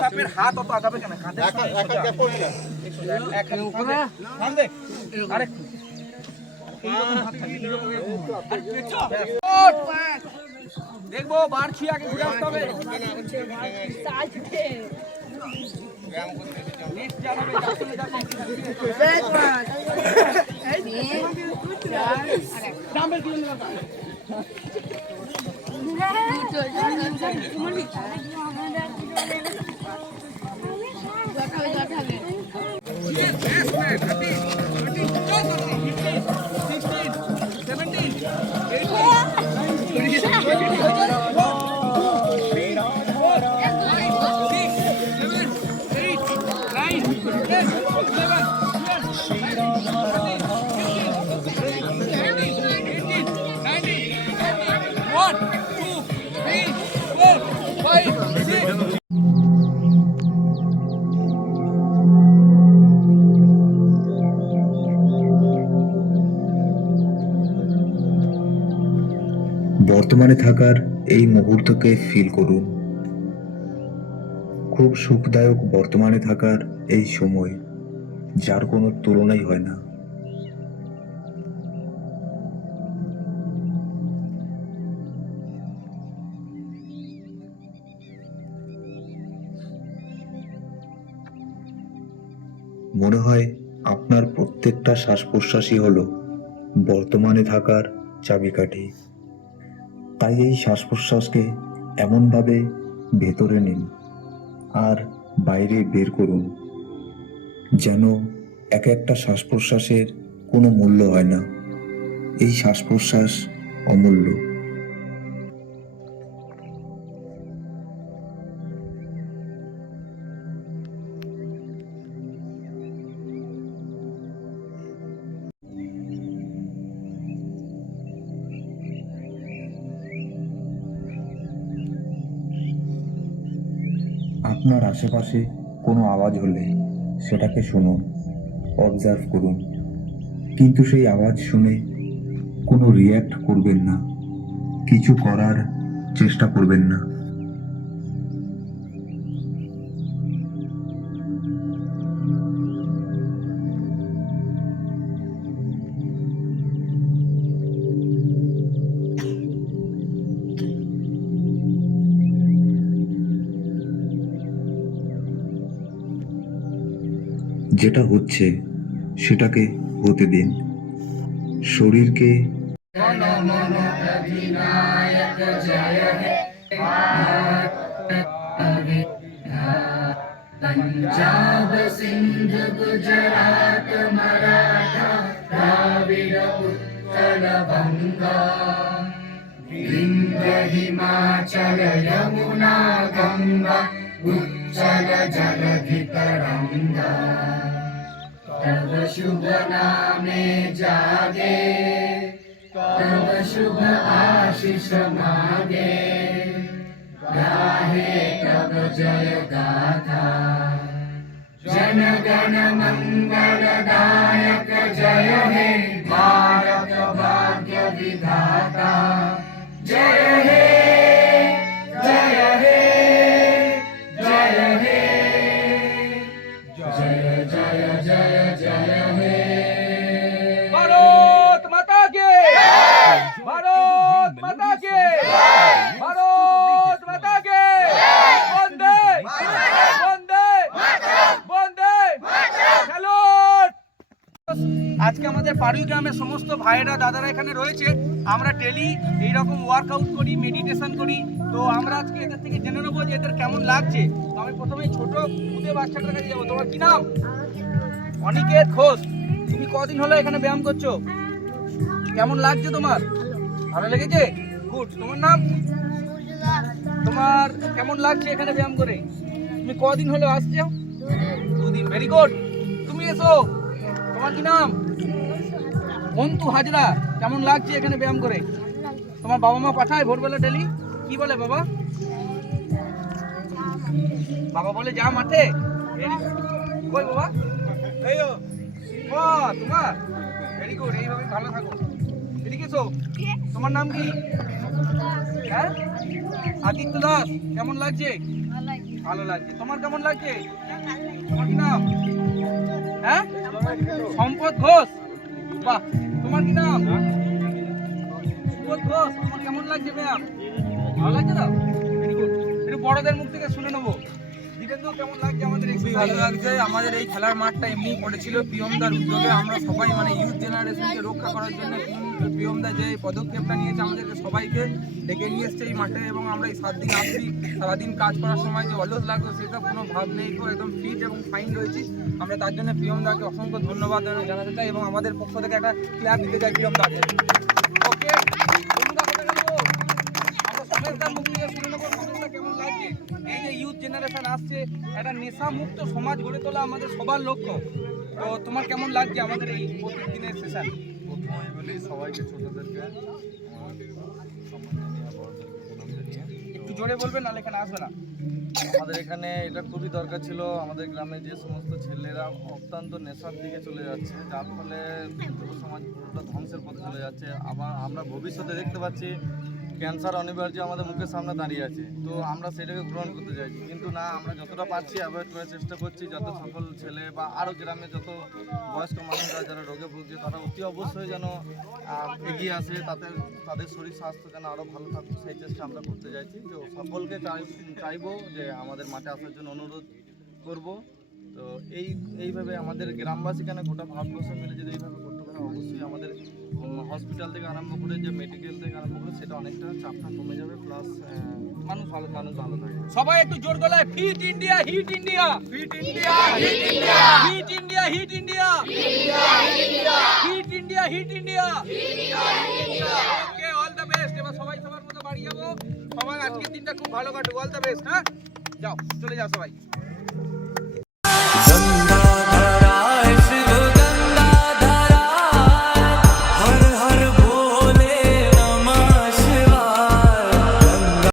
সাপের হাত অত আগাবে কেন? দেখবো বাড়ছি, আগে ঘুরে আসতে হবে। বর্তমানে থাকার এই মুহূর্তকে ফিল করুন। খুব সুখদায়ক বর্তমানে থাকার এই সময়, যার কোনো তুলনাই হয় না। মনে হয় আপনার প্রত্যেকটা শ্বাস প্রশ্বাসই হলো বর্তমানে থাকার চাবিকাঠি। তাই এই শ্বাস প্রশ্বাসকে এমনভাবে ভেতরে নিন আর বাইরে বের করুন, যেন এক একটা শ্বাস প্রশ্বাসের কোনো মূল্য হয় না। এই শ্বাস প্রশ্বাস অমূল্য। আপনার আশেপাশে কোনো আওয়াজ হলে সেটাকে শুনুন, অবজার্ভ করুন, কিন্তু সেই আওয়াজ শুনে কোনো রিয়্যাক্ট করবেন না, কিছু করার চেষ্টা করবেন না। যেটা হচ্ছে সেটাকে হতে দিন। শরীরকে पंजाब सिंध गुजरात मराठा द्राविड उत्कल बंगा विंध्य हिमाचल यमुना गंगा उच्चल जलधि तरंगा तव शुभ नामे जागे तव शुभ आशीष मागे गाहे तब जय गाथा जन गण मंगल दायक जय हे भारत भाग्य विधाता जय हे जय हे जय हे जय जय जय जय हे भारत माता की भारत माता की भारत माता की वंदे वंदे वंदे স্যালুট। আজকে আমাদের পাড়ুই গ্রামের সমস্ত ভাইয়েরা দাদারা এখানে রয়েছে। আমরা ডেলি এইরকম ওয়ার্কআউট করি, মেডিটেশন করি। তো আমরা আজকে এদের থেকে জেনে নেবো যে এদের কেমন লাগছে। তো আমি প্রথমে ছোট খুদে বাচ্চাটার কাছে যাবো। তোমার কি নাম? অনিকেত ঘোষ। তুমি কদিন হলো এখানে ব্যায়াম করছো? কেমন লাগছে তোমার? ভালো লেগেছে? গুড। তোমার নাম? তোমার কেমন লাগছে এখানে ব্যায়াম করে? তুমি কদিন হলো আসছো? দুদিন। Very good. তুমি এসো। তোমার কি নাম? মন্টু হাজরা। কেমন লাগছে এখানে ব্যায়াম করে? তোমার বাবা মা পাঠায় ভোরবেলা ডেলি? কি বলে বাবা? বাবা বলে যা মাঠে। কই বাবা? এই ও তোমার ভেরি গুড, এইভাবে ভালো থাকো। এদিকে এসো। তোমার নাম কি? হ্যাঁ, আদিত্য দাস। কেমন লাগছে? ভালো লাগছে। তোমার কেমন লাগছে? তোমার কি নাম? হ্যাঁ, সম্পদ ঘোষ। বাহ, তোমার কি নাম? সুবোধ ঘোষ। তোমার কেমন লাগছে ব্যায়াম? ভালো লাগছে তো? Very good. একটু বড়দের মুখ থেকে শুনে নেবো। দীপেন্দু, কেমন লাগছে আমাদের? খুবই ভালো লাগছে। আমাদের এই খেলার মাঠটা এমনি পড়েছিল পিএমদার উদ্যোগে। আমরা সবাই মানে ইউথ জেনারেশনকে রক্ষা করার জন্য পিএমদা যে পদক্ষেপটা নিয়েছে, আমাদেরকে সবাইকে ডেকে নিয়ে এসছে এই মাঠে, এবং আমরা এই 7 দিন আসছি। সারাদিন কাজ করার সময় যে অলস লাগতো সেটা কোনো ভাব নেই, তো একদম ফিট এবং ফাইন রয়েছি আমরা। তার জন্য পিএমদাকে অসংখ্য ধন্যবাদ জানাতে চাই, এবং আমাদের পক্ষ থেকে একটা ক্ল্যাপ দিতে চাই পিএমদাকে। ওকে, বন্ধুরা কোথায় গেল? আমরা সমেশদার মুখ থেকে শুনে নেবো সমেশদা কেমন লাগছে। এই যে ইউথ জেনারেশন আসছে, একটা নেশা মুক্ত সমাজ গড়ে তোলা আমাদের সবার লক্ষ্য। তো তোমার কেমন লাগছে আমাদের এই প্রতিদিনের সেশন? প্রথমেই বলি সবাইকে, ছোটদেরকে আমার সম্মান জানিয়ে, বড়দেরকে প্রণাম জানিয়ে। একটু জোরে বলবেন, নাহলে এখানে আসবে না। আমাদের এখানে এটা খুবই দরকার ছিল। আমাদের গ্রামে যে সমস্ত ছেলেরা অত্যন্ত নেশার দিকে চলে যাচ্ছে, যার ফলে যুব সমাজ পুরোটা ধ্বংসের পথে চলে যাচ্ছে। আবার আমরা ভবিষ্যতে দেখতে পাচ্ছি ক্যান্সার অনিবার্য আমাদের মুখের সামনে দাঁড়িয়ে আছে। তো আমরা সেটাকে গ্রহণ করতে চাইছি, কিন্তু না, আমরা যতটা পারছি অ্যাভয়েড করার চেষ্টা করছি, যাতে সকল ছেলে বা আরও গ্রামে যত বয়স্ক মানুষরা যারা রোগে ভুগছে তারা অতি অবশ্যই যেন এগিয়ে আসে, তাদের শরীর স্বাস্থ্য যেন আরও ভালো থাকুক, সেই চেষ্টা আমরা করতে চাইছি। তো সকলকে চাইবো যে আমাদের মাঠে আসার জন্য অনুরোধ করব। তো এইভাবে আমাদের গ্রামবাসী কেন গোটা ভারতবর্ষ মিলে যদি এইভাবে করতে পারে, অবশ্যই আমাদের হসপিটাল থেকে আরম্ভ করে যে মেডিকেল থেকে আরম্ভ করে সেটা অনেকটা চাপটা কমে যাবে, প্লাস মানুষ ভালো থাকবে। সবাই একটু জোর গলায় fit India, hit India, fit India, hit India, fit India, hit India, fit India, hit India. Okay, all the best. এবার সবাই সবার মতো বাড়ি যাবো। সবাই আজকের দিনটা খুব ভালো কাটুক। All the best. হ্যাঁ, যাও, চলে যাও সবাই।